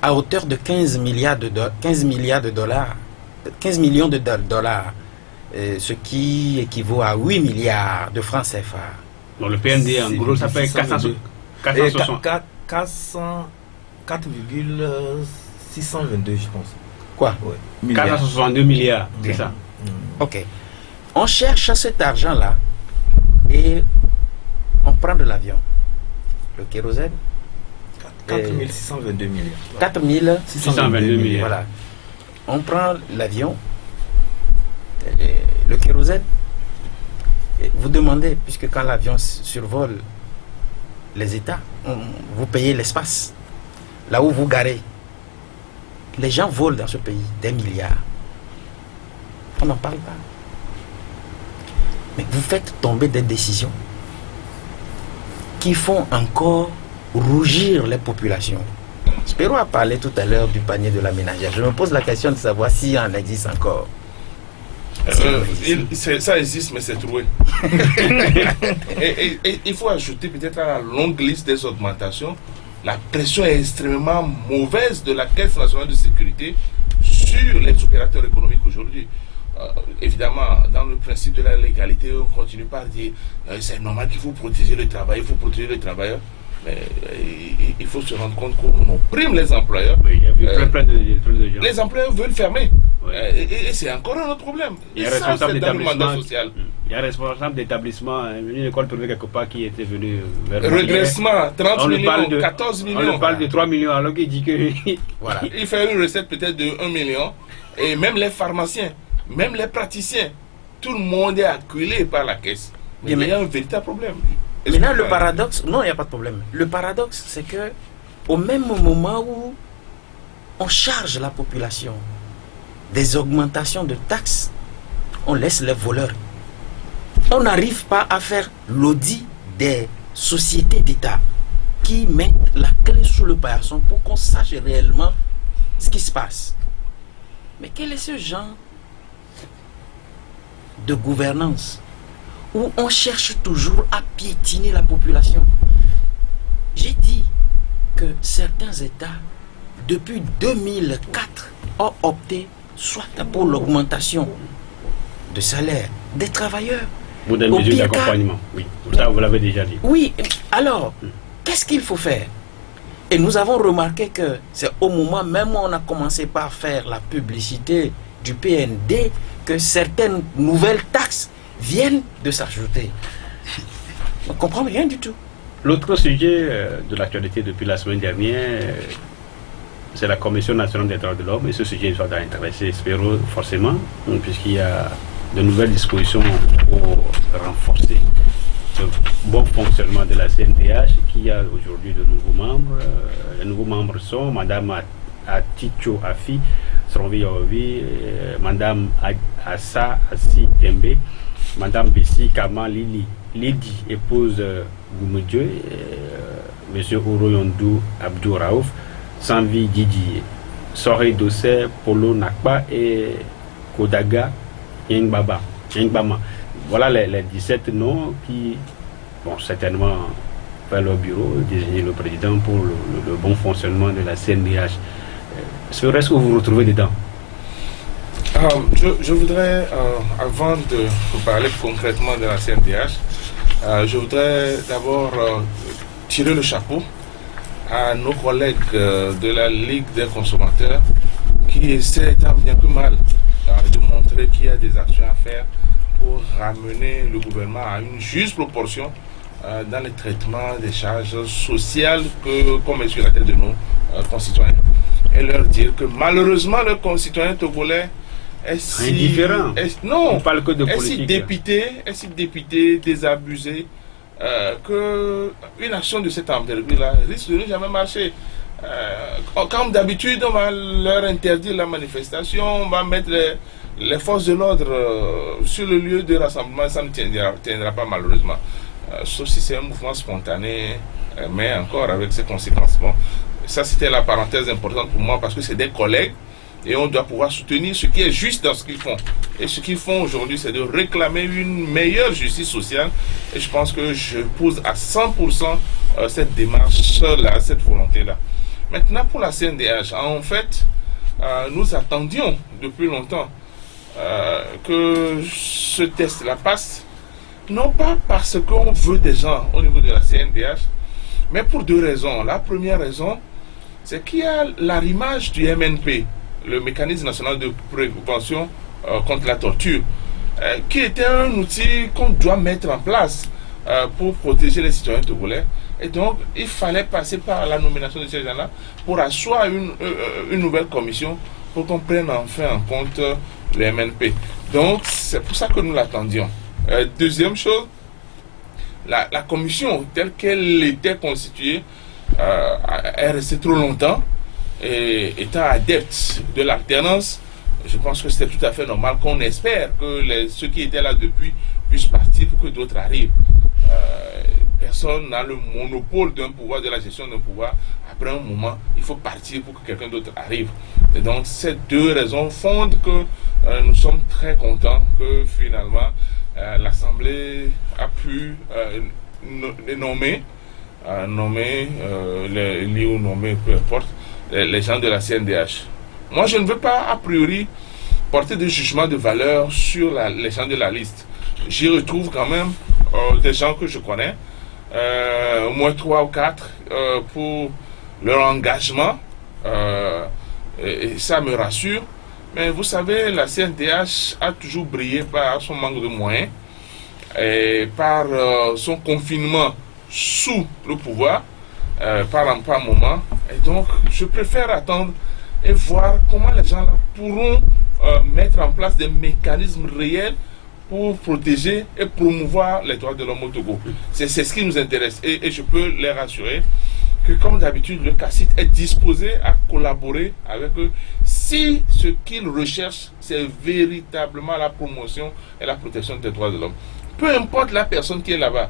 à hauteur de 15 millions de dollars, ce qui équivaut à 8 milliards de francs CFA. Donc le PND, en gros, ça fait 4,622, je pense. Quoi? Ouais. 462 milliards, c'est ça. Ok. On cherche cet argent-là et on prend de l'avion. Le kérosène. 4622 milliards. 4622 milliards. Voilà. On prend l'avion, le kérosène. Et vous demandez, puisque quand l'avion survole les États, vous payez l'espace. Là où vous garez. Les gens volent dans ce pays des milliards. On n'en parle pas. Mais vous faites tomber des décisions qui font encore rougir les populations. Spero a parlé tout à l'heure du panier de la ménagère. Je me pose la question de savoir s'il en existe encore. Ça existe, mais c'est troué. et il faut ajouter peut-être à la longue liste des augmentations la pression extrêmement mauvaise de la Caisse nationale de sécurité sur les opérateurs économiques aujourd'hui. Évidemment, dans le principe de la légalité, on continue par dire c'est normal qu'il faut protéger le travail, il faut protéger les travailleurs. Mais il faut se rendre compte qu'on opprime les employeurs. Oui, il y a plein de gens. Les employeurs veulent fermer. Oui. Et c'est encore un autre problème. Il y a un responsable d'établissement. Il y a un responsable d'établissement, une école privée quelque part qui était venu vers redressement, 30 millions, 14 millions. On parle de 3 millions alors qu'il dit que... Voilà. Il fait une recette peut-être de 1 million. Et même les pharmaciens, même les praticiens, tout le monde est acculé par la caisse. Mais il y a un véritable problème. Maintenant, le paradoxe, non, il n'y a pas de problème. Le paradoxe, c'est que au même moment où on charge la population des augmentations de taxes, on laisse les voleurs. On n'arrive pas à faire l'audit des sociétés d'État qui mettent la clé sous le paillasson pour qu'on sache réellement ce qui se passe. Mais quel est ce genre de gouvernance où on cherche toujours à piétiner la population? J'ai dit que certains États, depuis 2004, ont opté soit pour l'augmentation de salaire des travailleurs. Pour des mesures d'accompagnement, oui. Ça, vous l'avez déjà dit. Oui, alors, qu'est-ce qu'il faut faire? Et nous avons remarqué que c'est au moment même où on a commencé par faire la publicité du PND que certaines nouvelles taxes viennent de s'ajouter. On ne comprend rien du tout. L'autre sujet de l'actualité depuis la semaine dernière, c'est la Commission nationale des droits de l'homme. Et ce sujet va intéresser Spero forcément, puisqu'il y a de nouvelles dispositions pour renforcer le bon fonctionnement de la CNDH, qui a aujourd'hui de nouveaux membres. Les nouveaux membres sont Mme Aticho Afi, Sronvi Yaovi, Mme Assa Assi Tembe, Mme Bessi Kama Lili, Lidi, épouse Goumedjeu, M. Oroyondou Abdou Raouf, Sanvi Didi, Soré Dossé, Polo Nakba et Kodaga Yengbama. Voilà les 17 noms qui vont certainement faire leur bureau, désigner le président pour le bon fonctionnement de la CNDH. Est-ce que vous vous retrouvez dedans? Je voudrais, avant de vous parler concrètement de la CNDH, je voudrais d'abord tirer le chapeau à nos collègues de la Ligue des consommateurs qui essaient tant bien que mal de montrer qu'il y a des actions à faire pour ramener le gouvernement à une juste proportion dans le traitement des charges sociales qu'on met sur la tête de nos concitoyens. Et leur dire que malheureusement, le concitoyen togolais est si indifférent. Non, on parle que de est politique. si dépité, désabusé, qu'une action de cette envergure-là risque de ne jamais marcher. Comme d'habitude, on va leur interdire la manifestation, on va mettre les forces de l'ordre sur le lieu de rassemblement, ça ne tiendra pas malheureusement. Sauf si c'est un mouvement spontané, mais encore avec ses conséquences. Bon, ça c'était la parenthèse importante pour moi parce que c'est des collègues et on doit pouvoir soutenir ce qui est juste dans ce qu'ils font. Et ce qu'ils font aujourd'hui, c'est de réclamer une meilleure justice sociale. Et je pense que je pose à 100% cette démarche-là, cette volonté-là. Maintenant, pour la CNDH, en fait, nous attendions depuis longtemps que ce test-là passe, non pas parce qu'on veut des gens au niveau de la CNDH, mais pour deux raisons. La première raison, c'est qu'il y a l'arrimage du MNP, le mécanisme national de prévention contre la torture, qui était un outil qu'on doit mettre en place pour protéger les citoyens togolais. Et donc, il fallait passer par la nomination de ces gens-là pour asseoir une nouvelle commission pour qu'on prenne enfin en compte le MNP. Donc, c'est pour ça que nous l'attendions. Deuxième chose, la commission telle qu'elle était constituée est restée trop longtemps et étant adepte de l'alternance, je pense que c'était tout à fait normal qu'on espère que ceux qui étaient là depuis puissent partir pour que d'autres arrivent. Personne n'a le monopole d'un pouvoir, de la gestion d'un pouvoir. Après un moment, il faut partir pour que quelqu'un d'autre arrive. Et donc, ces deux raisons fondent que nous sommes très contents que finalement l'Assemblée a pu nommer, peu importe, les gens de la CNDH. Moi, je ne veux pas a priori porter des jugements de valeur sur les gens de la liste. J'y retrouve quand même des gens que je connais, au moins 3 ou 4 pour leur engagement, et ça me rassure. Mais vous savez, la CNDH a toujours brillé par son manque de moyens et par son confinement sous le pouvoir par moment. Et donc, je préfère attendre et voir comment les gens là pourront mettre en place des mécanismes réels pour protéger et promouvoir les droits de l'homme au Togo. C'est ce qui nous intéresse. Et je peux les rassurer que, comme d'habitude, le CACIT est disposé à collaborer avec eux si ce qu'ils recherchent, c'est véritablement la promotion et la protection des droits de l'homme. Peu importe la personne qui est là-bas.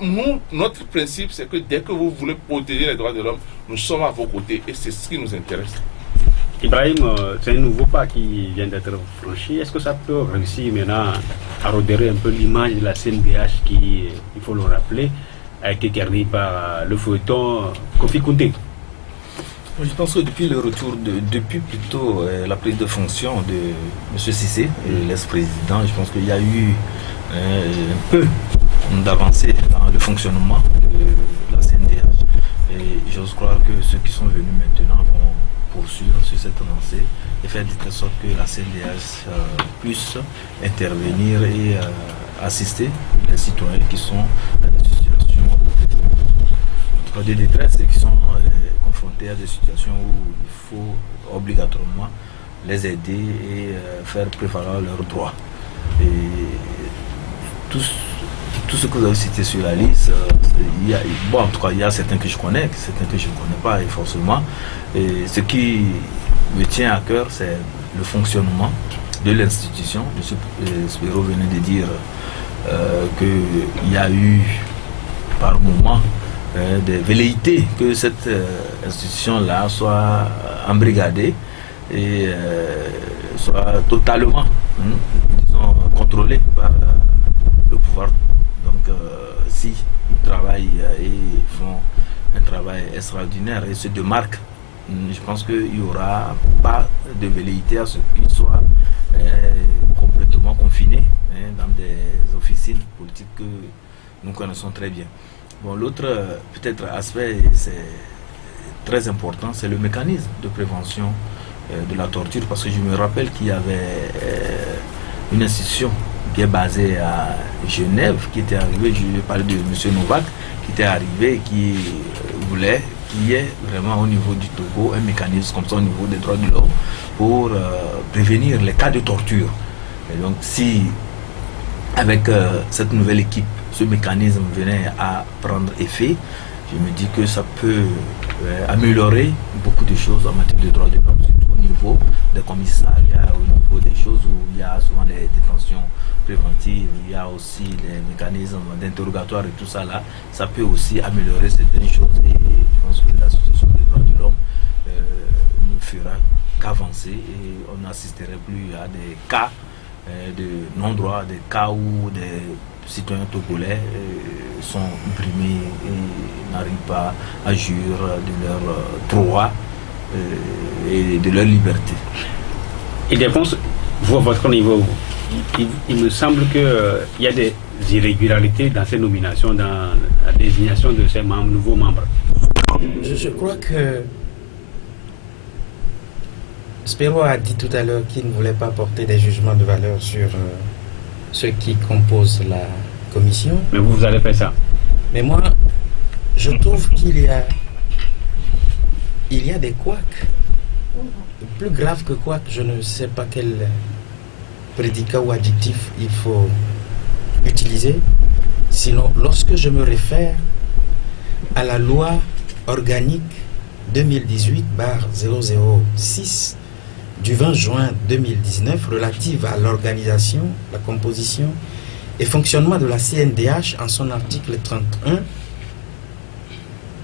Nous, notre principe, c'est que dès que vous voulez protéger les droits de l'homme, nous sommes à vos côtés et c'est ce qui nous intéresse. Ibrahim, c'est un nouveau pas qui vient d'être franchi. Est-ce que ça peut réussir maintenant à redérer un peu l'image de la CNDH qui, il faut le rappeler, a été garnie par le feuilleton Kofi Kounté? Je pense que depuis le retour, depuis plutôt la prise de fonction de M. Cissé, l'ex-président, je pense qu'il y a eu un peu d'avancée dans le fonctionnement de la CNDH. Et j'ose croire que ceux qui sont venus maintenant vont poursuivre sur cette lancée et faire de telle sorte que la CNDH puisse intervenir et assister les citoyens qui sont dans des situations de détresse et qui sont confrontés à des situations où il faut obligatoirement les aider et faire prévaloir leurs droits. Et tout ce que vous avez cité sur la liste, en tout cas, il y a certains que je connais, certains que je ne connais pas, et forcément. Et ce qui me tient à cœur, c'est le fonctionnement de l'institution. M. Spero venait de dire qu'il y a eu par moment des velléités que cette institution-là soit embrigadée et soit totalement disons, contrôlée par le pouvoir. Donc si ils travaillent et font un travail extraordinaire et se démarquent, je pense qu'il n'y aura pas de velléité à ce qu'ils soient complètement confinés dans des officines politiques que nous connaissons très bien. Bon, l'autre peut-être aspect, c'est très important, c'est le mécanisme de prévention de la torture, parce que je me rappelle qu'il y avait une institution qui est basé à Genève, qui était arrivé, je vais parler de M. Novak, qui était arrivé et qui voulait qu'il y ait vraiment au niveau du Togo un mécanisme comme ça au niveau des droits de l'homme pour prévenir les cas de torture. Et donc si avec cette nouvelle équipe, ce mécanisme venait à prendre effet, je me dis que ça peut améliorer beaucoup de choses en matière de droits de l'homme, surtout au niveau des commissariats, au niveau des choses où il y a souvent des détentions préventives, il y a aussi les mécanismes d'interrogatoire et tout ça là, ça peut aussi améliorer certaines choses et je pense que l'association des droits de l'homme ne fera qu'avancer et on n'assisterait plus à des cas de non-droit, des cas où des citoyens togolais sont opprimés et n'arrivent pas à jouir de leurs droits et de leur liberté. Et des réponses, vous, à votre niveau, il me semble qu'il y a des irrégularités dans ces nominations, dans la désignation de ces membres, nouveaux membres. Je crois que Spero a dit tout à l'heure qu'il ne voulait pas porter des jugements de valeur sur ceux qui composent la commission. Mais vous allez faire ça. Mais moi, je trouve qu'il y a des couacs. Plus grave que couac, je ne sais pas quel prédicat ou adjectif il faut utiliser. Sinon, lorsque je me réfère à la loi organique 2018/006 du 20 juin 2019 relative à l'organisation, la composition et fonctionnement de la CNDH en son article 31,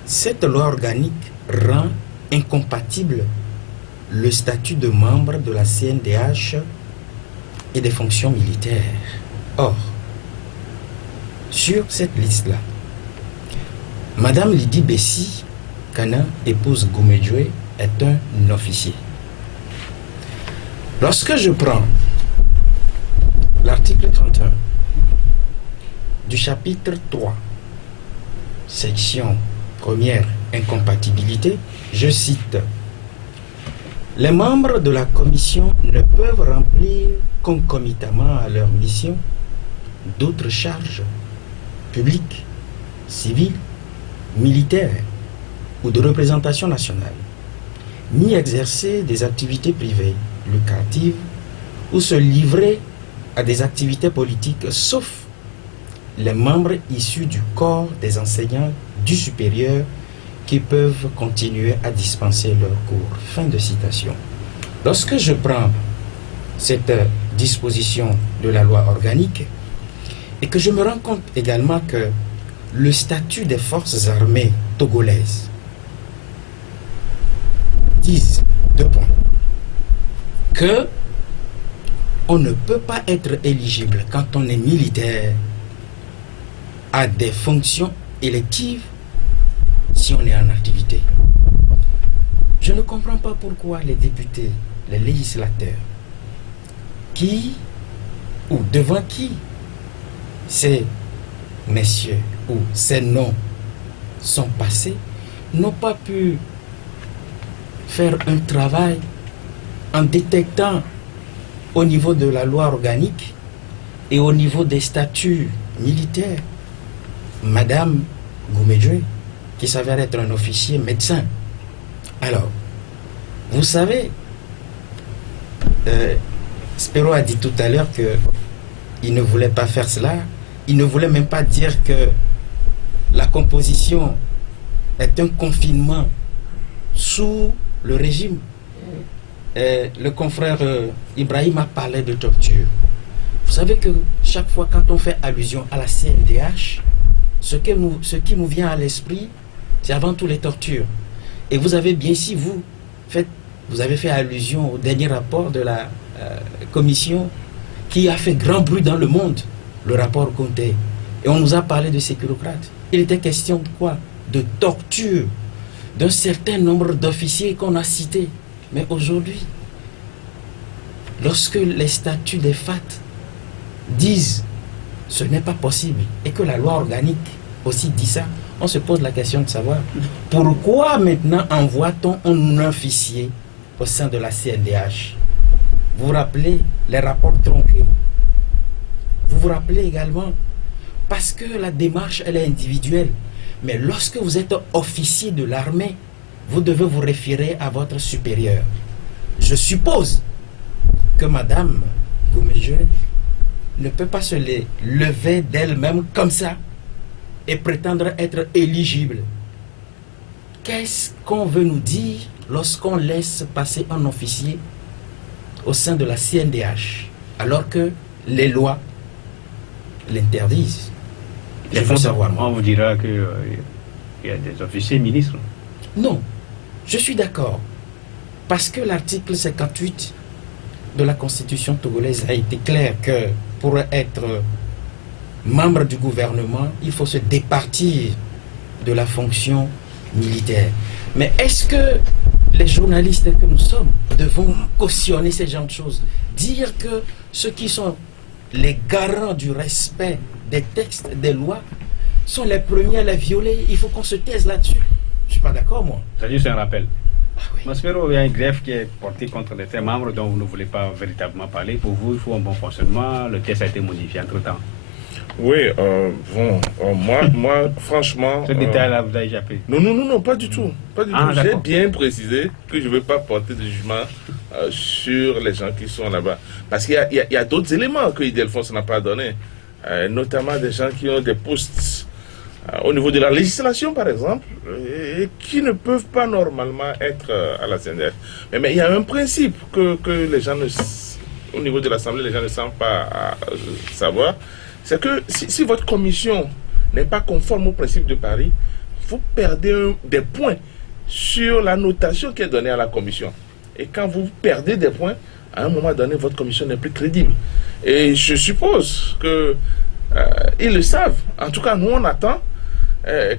cette loi organique rend incompatible le statut de membre de la CNDH et des fonctions militaires. Or, sur cette liste-là, Madame Lydie Bessi Kana, épouse Goumedjoué, est un officier. Lorsque je prends l'article 31 du chapitre 3, section première, incompatibilité, je cite: les membres de la commission ne peuvent remplir concomitamment à leur mission d'autres charges publiques, civiles, militaires ou de représentation nationale, ni exercer des activités privées, lucratives, ou se livrer à des activités politiques, sauf les membres issus du corps des enseignants du supérieur qui peuvent continuer à dispenser leurs cours. Fin de citation. Lorsque je prends cette disposition de la loi organique et que je me rends compte également que le statut des forces armées togolaises disent, 2 points, que on ne peut pas être éligible quand on est militaire à des fonctions électives si on est en activité. Je ne comprends pas pourquoi les députés, les législateurs, qui ou devant qui ces messieurs ou ces noms sont passés, n'ont pas pu faire un travail en détectant au niveau de la loi organique et au niveau des statuts militaires Madame Goumedjoué, qui s'avère être un officier médecin. Alors, vous savez, Spero a dit tout à l'heure qu'il ne voulait pas faire cela. Il ne voulait même pas dire que la composition est un confinement sous le régime. Le confrère Ibrahim a parlé de torture. Vous savez que chaque fois quand on fait allusion à la CNDH, ce qui nous vient à l'esprit, c'est avant tout les tortures. Et vous avez bien, si vous avez fait allusion au dernier rapport de la commission qui a fait grand bruit dans le monde, le rapport Conté. Et on nous a parlé de sécurocrates. Il était question de quoi? De torture d'un certain nombre d'officiers qu'on a cités. Mais aujourd'hui, lorsque les statuts des FAT disent ce n'est pas possible et que la loi organique aussi dit ça, on se pose la question de savoir pourquoi maintenant envoie-t-on un officier au sein de la CNDH? Vous vous rappelez les rapports tronqués Vous vous rappelez également, parce que la démarche, elle est individuelle. Mais lorsque vous êtes officier de l'armée, vous devez vous référer à votre supérieur. Je suppose que Madame Goumejeu ne peut pas se lever d'elle-même comme ça et prétendre être éligible. Qu'est-ce qu'on veut nous dire lorsqu'on laisse passer un officier au sein de la CNDH alors que les lois l'interdisent? Je veux savoir. On vous dira qu'il y a des officiers ministres. Non, je suis d'accord. Parce que l'article 58 de la Constitution togolaise a été clair que pour être membre du gouvernement, il faut se départir de la fonction militaire. Mais est-ce que les journalistes que nous sommes devons cautionner ces genres de choses? Dire que ceux qui sont les garants du respect des textes, des lois, sont les premiers à les violer. Il faut qu'on se taise là-dessus. Je ne suis pas d'accord, moi. C'est juste un rappel. Ah oui. Maspero, il y a un greffe qui est porté contre les membres dont vous ne voulez pas véritablement parler. Pour vous, il faut un bon fonctionnement. Le texte a été modifié entre-temps. Oui, moi, franchement... Ce détail-là, vous avez jappé. Non, pas du tout. Pas du tout. J'ai D'accord. bien précisé que je ne veux pas porter de jugement sur les gens qui sont là-bas. Parce qu'il y a d'autres éléments que Ildefonse n'a pas donné. Notamment des gens qui ont des postes au niveau de la législation, par exemple, et qui ne peuvent pas normalement être à la CNDH. Mais il y a un principe que les gens, au niveau de l'Assemblée, les gens ne semblent pas savoir. C'est que si votre commission n'est pas conforme au principe de Paris, vous perdez des points sur la notation qui est donnée à la commission. Et quand vous perdez des points, à un moment donné, votre commission n'est plus crédible. Et je suppose que ils le savent. En tout cas, nous, on attend.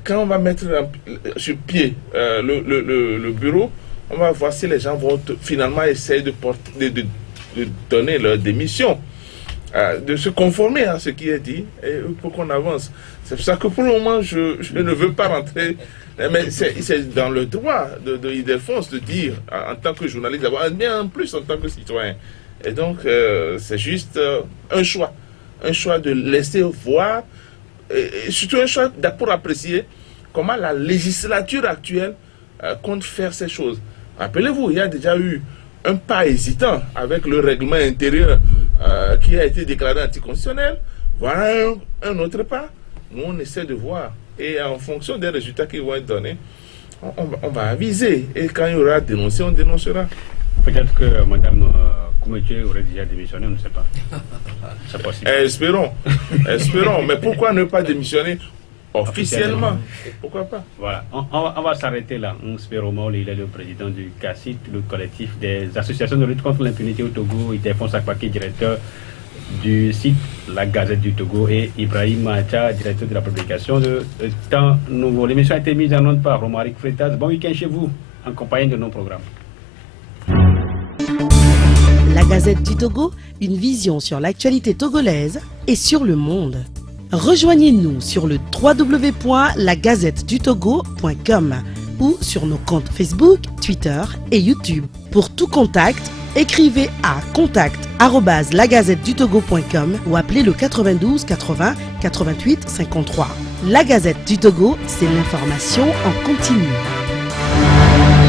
Quand on va mettre sur pied le bureau, on va voir si les gens vont finalement essayer de donner leur démission, de se conformer à ce qui est dit, et pour qu'on avance. C'est pour ça que pour le moment, je ne veux pas rentrer. Mais c'est dans le droit de Ildefonse de dire, en tant que journaliste, d'abord, mais en plus en tant que citoyen. Et donc, c'est juste un choix. Un choix de laisser voir, et surtout un choix pour apprécier comment la législature actuelle compte faire ces choses. Rappelez-vous, il y a déjà eu un pas hésitant avec le règlement intérieur qui a été déclaré anticonstitutionnel. Voilà un autre pas. Nous, on essaie de voir. Et en fonction des résultats qui vont être donnés, on va aviser. Et quand il y aura dénoncé, on dénoncera. Peut-être que Mme Goumejeu aurait déjà démissionné, on ne sait pas. C'est possible. Espérons. Mais pourquoi ne pas démissionner officiellement? Pourquoi pas? Voilà, on va s'arrêter là. Maspero Maule, il est le président du CACIT, le collectif des associations de lutte contre l'impunité au Togo. Ildefonse Akpaki, directeur du site La Gazette du Togo, et Ibrahim Mahacha, directeur de la publication de Temps Nouveau. L'émission a été mise en onde par Romaric Freitas. Bon week-end chez vous, en compagnie de nos programmes. La Gazette du Togo, une vision sur l'actualité togolaise et sur le monde. Rejoignez-nous sur le www.lagazettedutogo.com ou sur nos comptes Facebook, Twitter et YouTube. Pour tout contact, écrivez à contact@lagazettedutogo.com ou appelez le 92 80 88 53. La Gazette du Togo, c'est l'information en continu.